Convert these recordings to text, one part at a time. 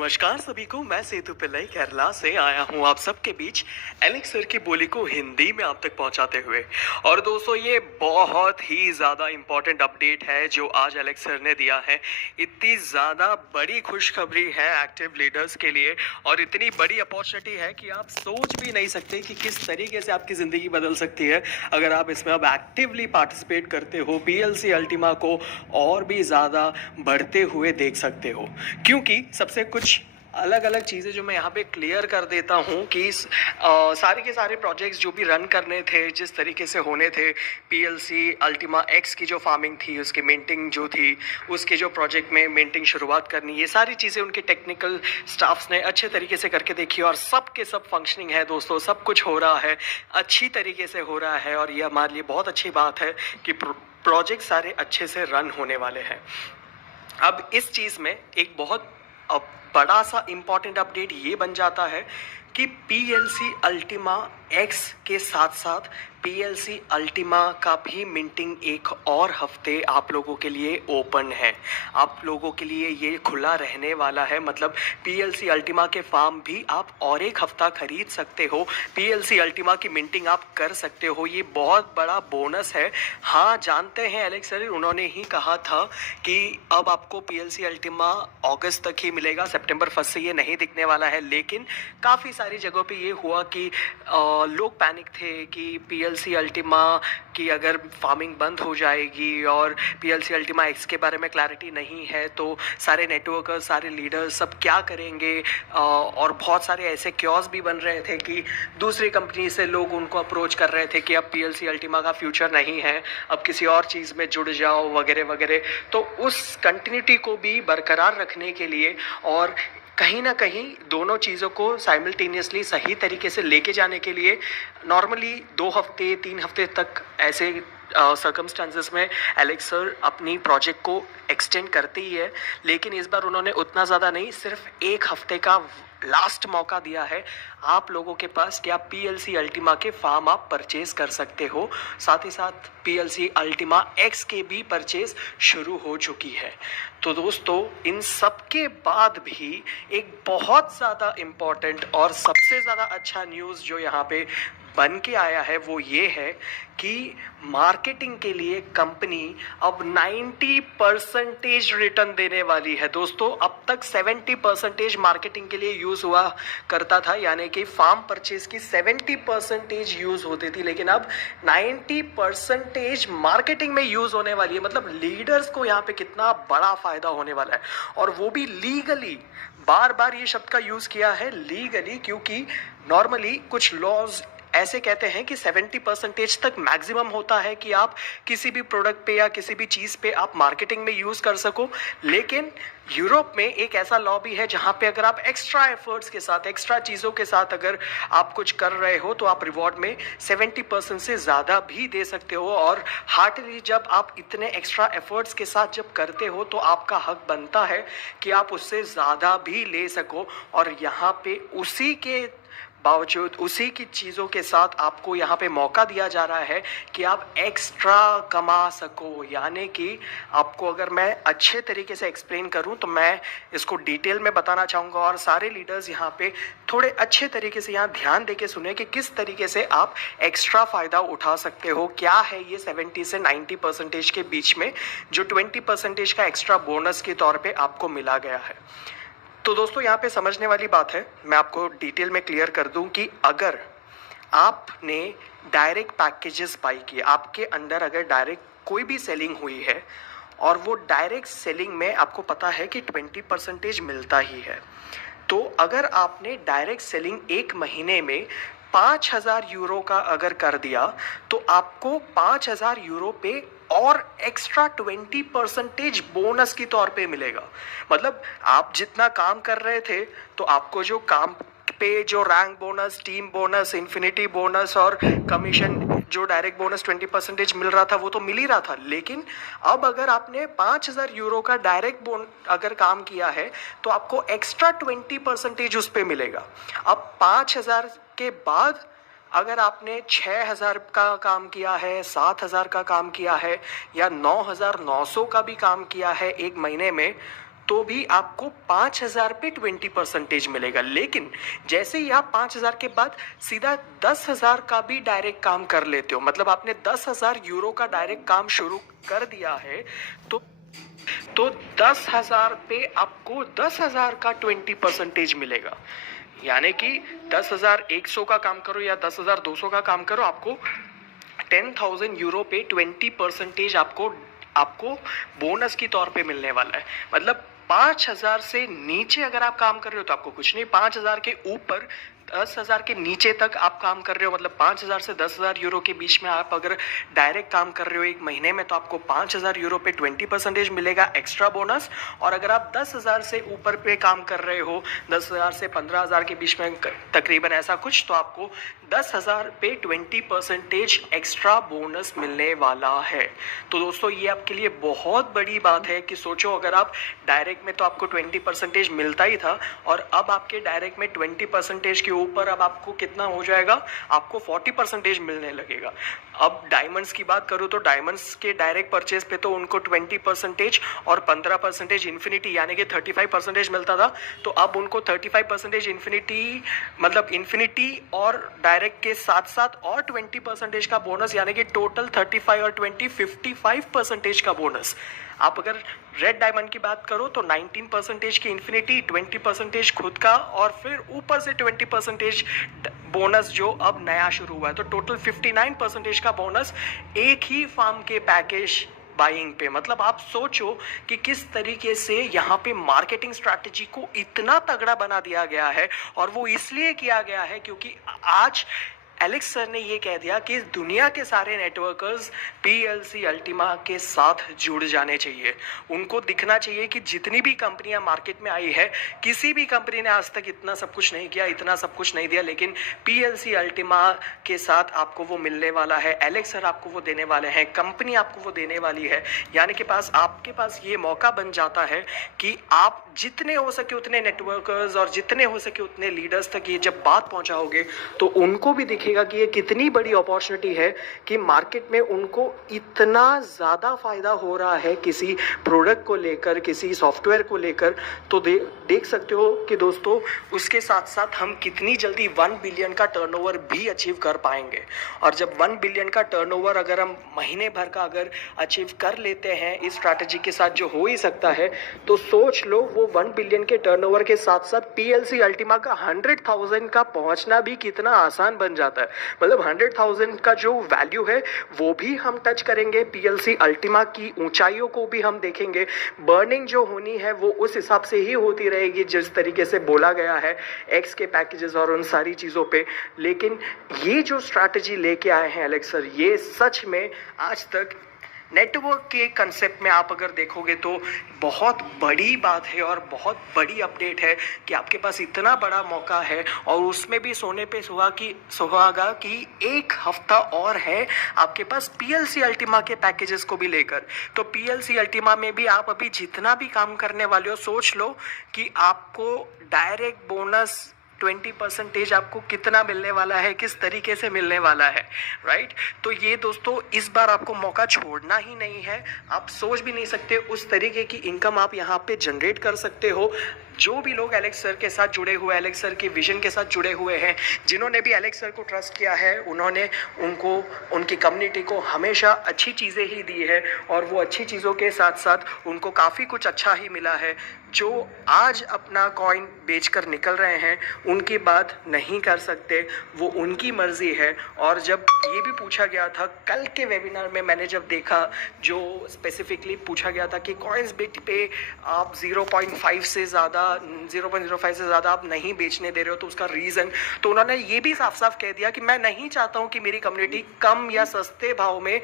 नमस्कार सभी को। मैं सेतु पिल्लई केरला से आया हूँ आप सबके बीच एलेक्स सर की बोली को हिंदी में आप तक पहुँचाते हुए। और दोस्तों, ये बहुत ही ज़्यादा इम्पोर्टेंट अपडेट है जो आज एलेक्स सर ने दिया है। इतनी ज़्यादा बड़ी खुशखबरी है एक्टिव लीडर्स के लिए और इतनी बड़ी अपॉर्चुनिटी है कि आप सोच भी नहीं सकते कि किस तरीके से आपकी ज़िंदगी बदल सकती है अगर आप इसमें अब एक्टिवली पार्टिसिपेट करते हो। पीएलसी अल्टीमा को और भी ज़्यादा बढ़ते हुए देख सकते हो, क्योंकि सबसे कुछ अलग अलग चीज़ें जो मैं यहाँ पे क्लियर कर देता हूँ कि सारे के सारे प्रोजेक्ट्स जो भी रन करने थे, जिस तरीके से होने थे, पीएलसी अल्टीमा एक्स की जो फार्मिंग थी, उसकी मिंटिंग जो थी, उसके जो प्रोजेक्ट में मिंटिंग शुरुआत करनी, ये सारी चीज़ें उनके टेक्निकल स्टाफ्स ने अच्छे तरीके से करके देखी और सब के सब फंक्शनिंग है दोस्तों। सब कुछ हो रहा है, अच्छी तरीके से हो रहा है और ये हमारे लिए बहुत अच्छी बात है कि प्रोजेक्ट सारे अच्छे से रन होने वाले हैं। अब इस चीज़ में एक बहुत बड़ा सा इम्पॉर्टेंट अपडेट ये बन जाता है कि पीएलसी अल्टीमा एक्स के साथ साथ पीएलसी अल्टीमा का भी मिंटिंग एक और हफ्ते आप लोगों के लिए ओपन है। आप लोगों के लिए ये खुला रहने वाला है। मतलब पीएलसी अल्टीमा के फार्म भी आप और एक हफ्ता खरीद सकते हो, पीएलसी अल्टीमा की मिंटिंग आप कर सकते हो। ये बहुत बड़ा बोनस है। हाँ, जानते हैं एलेक्स सर उन्होंने ही कहा था कि अब आपको पीएलसी अल्टीमा अगस्त तक ही मिलेगा, सितंबर 1 से ये नहीं दिखने वाला है। लेकिन काफ़ी सारी जगहों पे ये हुआ कि लोग पैनिक थे कि पीएलसी अल्टीमा की अगर फार्मिंग बंद हो जाएगी और पीएलसी अल्टीमा एक्स के बारे में क्लैरिटी नहीं है तो सारे नेटवर्कर्स, सारे लीडर्स सब क्या करेंगे। और बहुत सारे ऐसे क्योस भी बन रहे थे कि दूसरी कंपनी से लोग उनको अप्रोच कर रहे थे कि अब पीएलसी अल्टीमा का फ्यूचर नहीं है, अब किसी और चीज़ में जुड़ जाओ वगैरह वगैरह। तो उस कंटिन्यूटी को भी बरकरार रखने के लिए और कहीं ना कहीं दोनों चीज़ों को साइमल्टेनियसली सही तरीके से लेके जाने के लिए नॉर्मली 2 हफ्ते 3 हफ्ते तक ऐसे सर्कमस्टांसेस में एलेक्स सर अपनी प्रोजेक्ट को एक्सटेंड करते ही है। लेकिन इस बार उन्होंने उतना ज़्यादा नहीं, सिर्फ 1 हफ्ते का लास्ट मौका दिया है आप लोगों के पास कि आप पीएलसी अल्टीमा के फार्म आप परचेज कर सकते हो। साथ ही साथ पीएलसी अल्टीमा एक्स के भी परचेज शुरू हो चुकी है। तो दोस्तों, इन सब के बाद भी एक बहुत ज़्यादा इम्पॉर्टेंट और सबसे ज़्यादा अच्छा न्यूज़ जो यहाँ पे बन के आया है वो ये है कि मार्केटिंग के लिए कंपनी अब 90% रिटर्न देने वाली है। दोस्तों, अब तक 70% मार्केटिंग के लिए यूज़ हुआ करता था, यानी कि फार्म परचेज की 70% यूज़ होती थी, लेकिन अब 90% मार्केटिंग में यूज़ होने वाली है। मतलब लीडर्स को यहाँ पे कितना बड़ा फ़ायदा होने वाला है, और वो भी लीगली। बार बार ये शब्द का यूज़ किया है, लीगली, क्योंकि नॉर्मली कुछ लॉज ऐसे कहते हैं कि 70% तक मैक्सिमम होता है कि आप किसी भी प्रोडक्ट पे या किसी भी चीज़ पे आप मार्केटिंग में यूज़ कर सको। लेकिन यूरोप में एक ऐसा लॉ भी है जहाँ पे अगर आप एक्स्ट्रा एफर्ट्स के साथ, एक्स्ट्रा चीज़ों के साथ अगर आप कुछ कर रहे हो तो आप रिवॉर्ड में 70% से ज़्यादा भी दे सकते हो। और हार्डली जब आप इतने एक्स्ट्रा एफर्ट्स के साथ जब करते हो तो आपका हक बनता है कि आप उससे ज़्यादा भी ले सको। और यहाँ पे उसी के बावजूद, उसी की चीज़ों के साथ आपको यहाँ पे मौका दिया जा रहा है कि आप एक्स्ट्रा कमा सको। यानी कि आपको अगर मैं अच्छे तरीके से एक्सप्लेन करूँ तो मैं इसको डिटेल में बताना चाहूँगा, और सारे लीडर्स यहाँ पे थोड़े अच्छे तरीके से यहाँ ध्यान दे के सुने कि किस तरीके से आप एक्स्ट्रा फ़ायदा उठा सकते हो। क्या है ये 70 से 90% के बीच में जो 20% का एक्स्ट्रा बोनस के तौर पर आपको मिला गया है। तो दोस्तों, यहाँ पे समझने वाली बात है, मैं आपको डिटेल में क्लियर कर दूं कि अगर आपने डायरेक्ट पैकेजेस बाई किए, आपके अंडर अगर डायरेक्ट कोई भी सेलिंग हुई है और वो डायरेक्ट सेलिंग में आपको पता है कि 20% मिलता ही है, तो अगर आपने डायरेक्ट सेलिंग 1 महीने में 5,000 यूरो का अगर कर दिया तो आपको 5,000 यूरो पे और एक्स्ट्रा 20% बोनस की तौर पे मिलेगा। मतलब आप जितना काम कर रहे थे तो आपको जो काम पे जो rank bonus, team bonus, infinity bonus और कमीशन जो डायरेक्ट बोनस 20% मिल रहा था वो तो मिल ही रहा था। लेकिन अब अगर आपने 5,000 यूरो का डायरेक्ट अगर काम किया है तो आपको एक्स्ट्रा 20% उस पर मिलेगा। अब 5,000 के बाद अगर आपने 6,000 का काम किया है, 7,000 का काम किया है या 9,900 का भी काम किया है 1 महीने में, तो भी आपको 5,000 पे 20% मिलेगा। लेकिन जैसे ही आप 5,000 के बाद सीधा 10,000 का भी डायरेक्ट काम कर लेते हो, मतलब आपने 10,000 यूरो का डायरेक्ट काम शुरू कर दिया है, तो 10,000 पे आपको 10,000 का 20% मिलेगा। यानी कि 10,100 का काम करो या 10,200 का काम करो, आपको 10,000 यूरो पे 20% आपको बोनस के तौर पे मिलने वाला है। मतलब 5,000 से नीचे अगर आप काम कर रहे हो तो आपको कुछ नहीं, 5,000 के ऊपर 10,000 के नीचे तक आप काम कर रहे हो, मतलब 5,000 से 10,000 यूरो के बीच में आप अगर डायरेक्ट काम कर रहे हो एक महीने में, तो आपको 5,000 यूरो पे 20% मिलेगा एक्स्ट्रा बोनस। और अगर आप 10,000 से ऊपर पे काम कर रहे हो, 10,000 से 15,000 के बीच में तकरीबन ऐसा कुछ, तो आपको 10,000 पे 20% एक्स्ट्रा बोनस मिलने वाला है। तो दोस्तों ये आपके लिए बहुत बड़ी बात है कि सोचो, अगर आप डायरेक्ट में तो आपको 20% मिलता ही था, और अब आपके डायरेक्ट में 20% के ऊपर अब आपको कितना हो जाएगा, आपको 40% मिलने लगेगा। अब डायमंड्स की बात करूँ तो डायमंड्स के डायरेक्ट परचेज पे तो उनको 20% और 15% इन्फिनिटी यानी कि 35% मिलता था, तो अब उनको 35% इन्फिनिटी, मतलब इन्फिनिटी और डायरेक्ट के साथ साथ और 20% का बोनस, यानी कि टोटल 35 और 20 55% का बोनस। आप अगर रेड डायमंड की बात करो तो 19% की इन्फिनिटी, 20% खुद का, और फिर ऊपर से 20% बोनस जो अब नया शुरू हुआ है, तो टोटल 59% का बोनस एक ही फार्म के पैकेज बाइंग पे। मतलब आप सोचो कि किस तरीके से यहाँ पे मार्केटिंग स्ट्रैटेजी को इतना तगड़ा बना दिया गया है, और वो इसलिए किया गया है क्योंकि आज एलेक्स सर ने ये कह दिया कि दुनिया के सारे नेटवर्कर्स पीएलसी अल्टीमा के साथ जुड़ जाने चाहिए। उनको दिखना चाहिए कि जितनी भी कंपनियां मार्केट में आई है, किसी भी कंपनी ने आज तक इतना सब कुछ नहीं किया, इतना सब कुछ नहीं दिया, लेकिन पीएलसी अल्टीमा के साथ आपको वो मिलने वाला है। एलेक्स सर आपको वो देने वाले हैं, कंपनी आपको वो देने वाली है। यानी कि आपके पास ये मौका बन जाता है कि आप जितने हो सके उतने नेटवर्कर्स और जितने हो सके उतने लीडर्स तक ये जब बात पहुंचाओगे, तो उनको भी दिखेगा कि ये कितनी बड़ी अपॉर्चुनिटी है कि मार्केट में उनको इतना ज़्यादा फ़ायदा हो रहा है किसी प्रोडक्ट को लेकर, किसी सॉफ्टवेयर को लेकर। तो देख सकते हो कि दोस्तों उसके साथ साथ हम कितनी जल्दी 1 बिलियन का टर्नओवर भी अचीव कर पाएंगे। और जब 1 बिलियन का टर्नओवर अगर हम महीने भर का अगर अचीव कर लेते हैं इस स्ट्रैटेजी के साथ, जो हो ही सकता है, तो सोच लो वो 1 बिलियन के टर्नओवर के साथ साथ पीएलसी अल्टीमा का 100,000 का पहुंचना भी कितना आसान बन जाता है। मतलब 100,000 का जो वैल्यू है वो भी हम टच करेंगे, पीएलसी अल्टीमा की ऊंचाइयों को भी हम देखेंगे। बर्निंग जो होनी है वो उस हिसाब से ही होती रहेगी जिस तरीके से बोला गया है एक्स के पैकेजेस और उन सारी चीज़ों पे। लेकिन ये जो स्ट्रैटेजी लेके आए हैं एलेक्स सर, ये सच में आज तक नेटवर्क के कंसेप्ट में आप अगर देखोगे तो बहुत बड़ी बात है और बहुत बड़ी अपडेट है कि आपके पास इतना बड़ा मौका है, और उसमें भी सोने पे सुहागा कि एक हफ्ता और है आपके पास पीएलसी अल्टीमा के पैकेजेस को भी लेकर। तो पीएलसी अल्टीमा में भी आप अभी जितना भी काम करने वाले हो, सोच लो कि आपको डायरेक्ट बोनस 20% आपको कितना मिलने वाला है, किस तरीके से मिलने वाला है, राइट। तो ये दोस्तों इस बार आपको मौका छोड़ना ही नहीं है। आप सोच भी नहीं सकते उस तरीके की इनकम आप यहाँ पे जनरेट कर सकते हो। जो भी लोग एलेक्स सर के साथ जुड़े हुए, एलेक्स सर के विजन के साथ जुड़े हुए हैं, जिन्होंने भी एलेक्स सर को ट्रस्ट किया है, उन्होंने उनकी कम्युनिटी को हमेशा अच्छी चीज़ें ही दी है, और वो अच्छी चीज़ों के साथ साथ उनको काफ़ी कुछ अच्छा ही मिला है। जो आज अपना कॉइन बेचकर निकल रहे हैं उनकी बात नहीं कर सकते, वो उनकी मर्जी है। और जब ये भी पूछा गया था कल के वेबिनार में, मैंने जब देखा जो स्पेसिफिकली पूछा गया था कि कॉइन्स बिट पे आप 0.05 से ज़्यादा आप नहीं बेचने दे रहे हो, तो उसका रीज़न, तो उन्होंने ये भी साफ साफ कह दिया कि मैं नहीं चाहता हूँ कि मेरी कम्युनिटी कम या सस्ते भाव में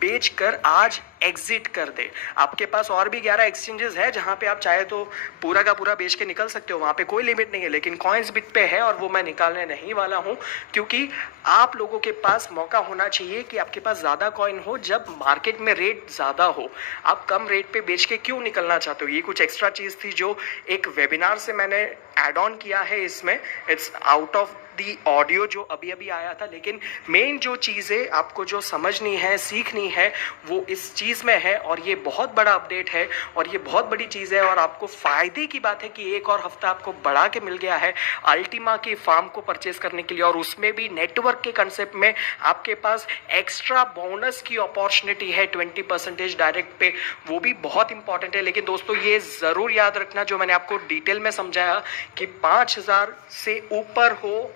बेचकर आज एग्जिट कर दे। आपके पास और भी 11 एक्सचेंजेस है जहां पे आप चाहे तो पूरा का पूरा बेच के निकल सकते हो, वहां पे कोई लिमिट नहीं है, लेकिन कॉइन्स बिट पे है और वो मैं निकालने नहीं वाला हूं, क्योंकि आप लोगों के पास मौका होना चाहिए कि आपके पास ज़्यादा कॉइन हो जब मार्केट में रेट ज़्यादा हो। आप कम रेट पे बेच के क्यों निकलना चाहते हो? ये कुछ एक्स्ट्रा चीज़ थी जो एक वेबिनार से मैंने ऐड ऑन किया है इसमें, it's out of the audio जो अभी अभी आया था, लेकिन मेन जो चीज़ें आपको जो समझनी है, सीखनी है, वो इस चीज़ में है। और ये बहुत बड़ा अपडेट है और ये बहुत बड़ी चीज़ है और आपको फ़ायदे की बात है कि एक और हफ्ता आपको बढ़ा के मिल गया है अल्टीमा की फार्म को परचेस करने के लिए, और उसमें भी नेटवर्क के कंसेप्ट में आपके पास एक्स्ट्रा बोनस की अपॉर्चुनिटी है 20% डायरेक्ट पे, वो भी बहुत इंपॉर्टेंट है। लेकिन दोस्तों ये ज़रूर याद रखना जो मैंने आपको डिटेल में समझाया कि 5,000 से ऊपर हो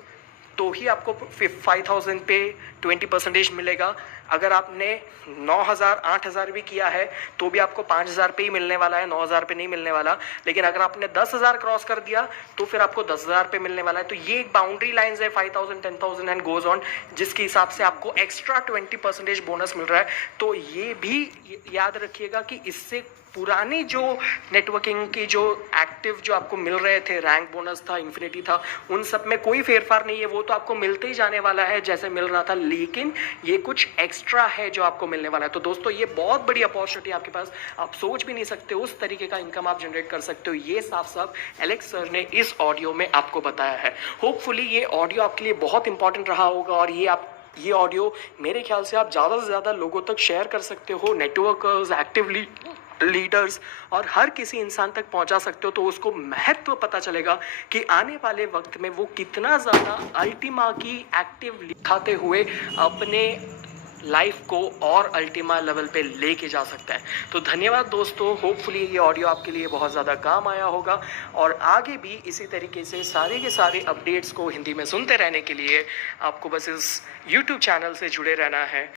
तो ही आपको 5,000 पे 20% मिलेगा। अगर आपने 9,000 8,000 भी किया है तो भी आपको 5,000 पे ही मिलने वाला है, 9,000 पे नहीं मिलने वाला। लेकिन अगर आपने 10,000 क्रॉस कर दिया तो फिर आपको 10,000 पे मिलने वाला है। तो ये एक बाउंड्री लाइंस है 5,000 10,000 एंड गोज ऑन, जिसके हिसाब से आपको एक्स्ट्रा 20% बोनस मिल रहा है। तो ये भी याद रखिएगा कि इससे पुरानी जो नेटवर्किंग की जो एक्टिव जो आपको मिल रहे थे, रैंक बोनस था, इन्फिनिटी था, उन सब में कोई फेरफार नहीं है, वो तो आपको मिलते ही जाने वाला है जैसे मिल रहा था। लेकिन ये कुछ एक्स्ट्रा है जो आपको मिलने वाला है। तो दोस्तों ये बहुत बड़ी अपॉर्चुनिटी आपके पास, आप सोच भी नहीं सकते उस तरीके का इनकम आप जनरेट कर सकते हो। ये साफ साफ एलेक्स सर ने इस ऑडियो में आपको बताया है। होपफुली ये ऑडियो आपके लिए बहुत इंपॉर्टेंट रहा होगा और ये ऑडियो मेरे ख्याल से आप ज़्यादा से ज़्यादा लोगों तक शेयर कर सकते हो, नेटवर्कर्स, एक्टिवली लीडर्स और हर किसी इंसान तक पहुंचा सकते हो। तो उसको महत्व पता चलेगा कि आने वाले वक्त में वो कितना ज़्यादा अल्टीमा की एक्टिव दिखाते हुए अपने लाइफ को और अल्टीमा लेवल पे लेके जा सकता है। तो धन्यवाद दोस्तों, होपफुली ये ऑडियो आपके लिए बहुत ज़्यादा काम आया होगा और आगे भी इसी तरीके से सारे के सारे अपडेट्स को हिंदी में सुनते रहने के लिए आपको बस इस YouTube चैनल से जुड़े रहना है।